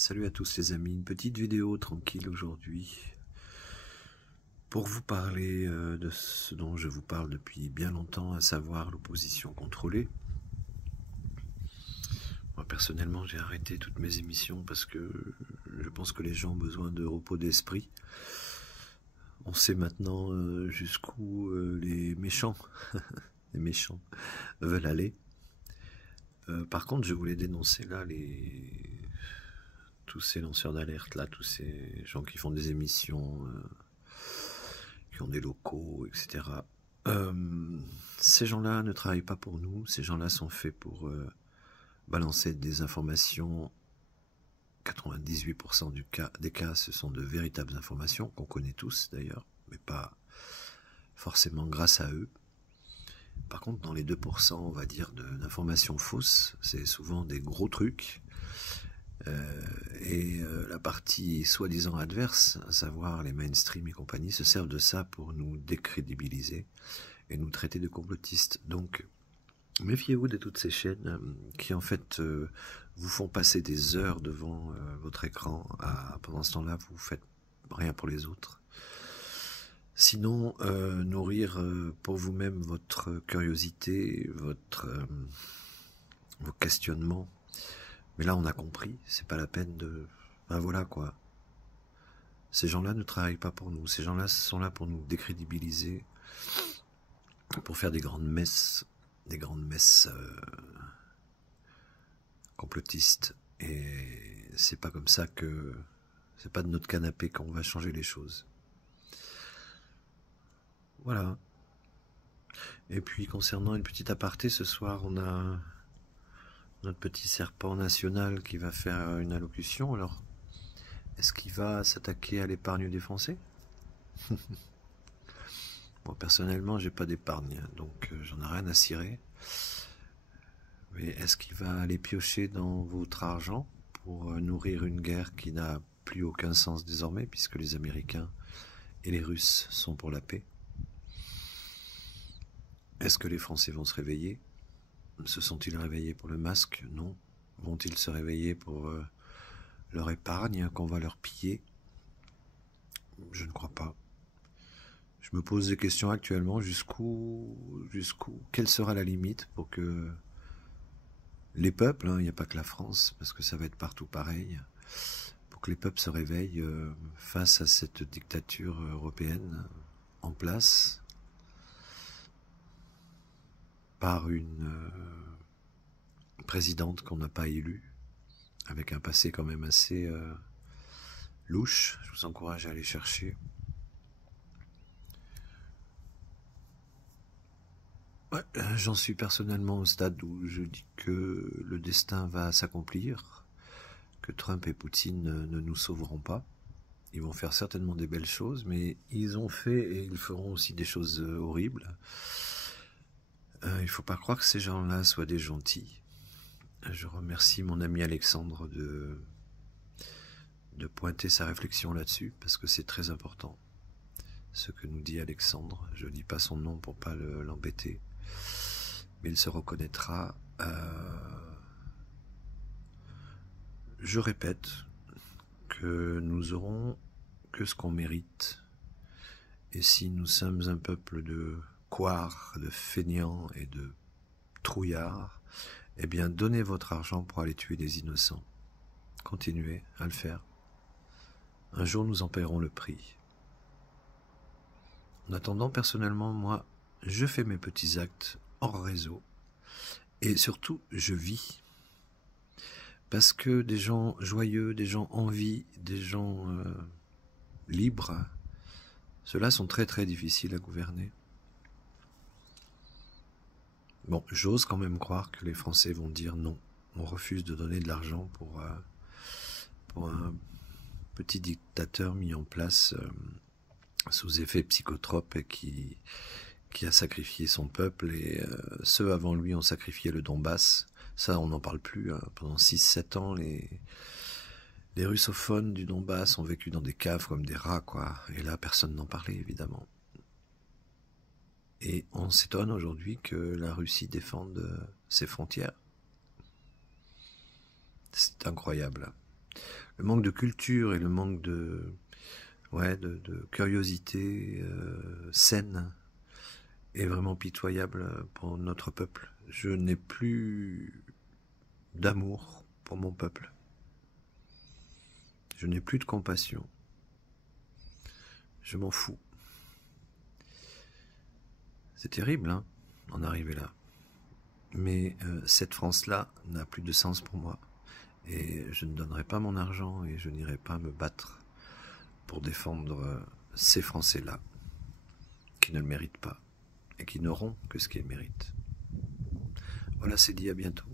Salut à tous les amis, une petite vidéo tranquille aujourd'hui pour vous parler de ce dont je vous parle depuis bien longtemps, à savoir l'opposition contrôlée. Moi personnellement j'ai arrêté toutes mes émissions parce que je pense que les gens ont besoin de repos d'esprit. On sait maintenant jusqu'où les méchants, les méchants veulent aller. Par contre je voulais dénoncer là tous ces lanceurs d'alerte là, tous ces gens qui font des émissions, qui ont des locaux, etc. Ces gens-là ne travaillent pas pour nous, ces gens-là sont faits pour balancer des informations. 98% des cas, ce sont de véritables informations, qu'on connaît tous d'ailleurs, mais pas forcément grâce à eux. Par contre, dans les 2%, on va dire, d'informations fausses, c'est souvent des gros trucs. La partie soi-disant adverse, à savoir les mainstream et compagnie, se servent de ça pour nous décrédibiliser et nous traiter de complotistes. Donc, méfiez-vous de toutes ces chaînes qui en fait vous font passer des heures devant votre écran. Pendant ce temps-là, vous faites rien pour les autres. Sinon, nourrir pour vous-même votre curiosité, vos questionnements. Mais là, on a compris, c'est pas la peine de... Ben voilà quoi. Ces gens-là ne travaillent pas pour nous. Ces gens-là sont là pour nous décrédibiliser, pour faire des grandes messes complotistes. Et c'est pas comme ça que... C'est pas de notre canapé qu'on va changer les choses. Voilà. Et puis, concernant une petite aparté, ce soir, on a notre petit serpent national qui va faire une allocution. Alors, est-ce qu'il va s'attaquer à l'épargne des Français? Moi, personnellement, j'ai pas d'épargne, donc j'en ai rien à cirer. Mais est-ce qu'il va aller piocher dans votre argent pour nourrir une guerre qui n'a plus aucun sens désormais, puisque les Américains et les Russes sont pour la paix? Est-ce que les Français vont se réveiller? Se sont-ils réveillés pour le masque? Non. Vont-ils se réveiller pour leur épargne qu'on va leur piller? Je ne crois pas. Je me pose des questions actuellement, quelle sera la limite pour que les peuples, il n'y a pas que la France, parce que ça va être partout pareil, pour que les peuples se réveillent face à cette dictature européenne en place par une présidente qu'on n'a pas élue, avec un passé quand même assez louche. Je vous encourage à aller chercher. Ouais, j'en suis personnellement au stade où je dis que le destin va s'accomplir, que Trump et Poutine ne nous sauveront pas. Ils vont faire certainement des belles choses, mais ils ont fait et ils feront aussi des choses horribles. Il ne faut pas croire que ces gens-là soient des gentils. Je remercie mon ami Alexandre de pointer sa réflexion là-dessus, parce que c'est très important. Ce que nous dit Alexandre, je ne dis pas son nom pour pas l'embêter, mais il se reconnaîtra. Je répète que nous aurons que ce qu'on mérite, et si nous sommes un peuple de couards, de feignants et de trouillards, eh bien donnez votre argent pour aller tuer des innocents. Continuez à le faire. Un jour nous en paierons le prix. En attendant, personnellement, moi, je fais mes petits actes hors réseau. Et surtout, je vis. Parce que des gens joyeux, des gens en vie, des gens libres, ceux-là sont très très difficiles à gouverner. Bon, j'ose quand même croire que les Français vont dire non. On refuse de donner de l'argent pour un petit dictateur mis en place sous effet psychotrope et qui a sacrifié son peuple, et ceux avant lui ont sacrifié le Donbass. Ça, on n'en parle plus. Pendant 6-7 ans, les russophones du Donbass ont vécu dans des caves comme des rats, quoi. Et là, personne n'en parlait, évidemment. Et on s'étonne aujourd'hui que la Russie défende ses frontières. C'est incroyable. le manque de culture et le manque de, ouais, de curiosité saine est vraiment pitoyable pour notre peuple. Je n'ai plus d'amour pour mon peuple. Je n'ai plus de compassion. Je m'en fous. C'est terrible, hein, d'en arriver là. Mais cette France-là n'a plus de sens pour moi. Et je ne donnerai pas mon argent et je n'irai pas me battre pour défendre ces Français-là, qui ne le méritent pas et qui n'auront que ce qu'ils méritent. Voilà, c'est dit, à bientôt.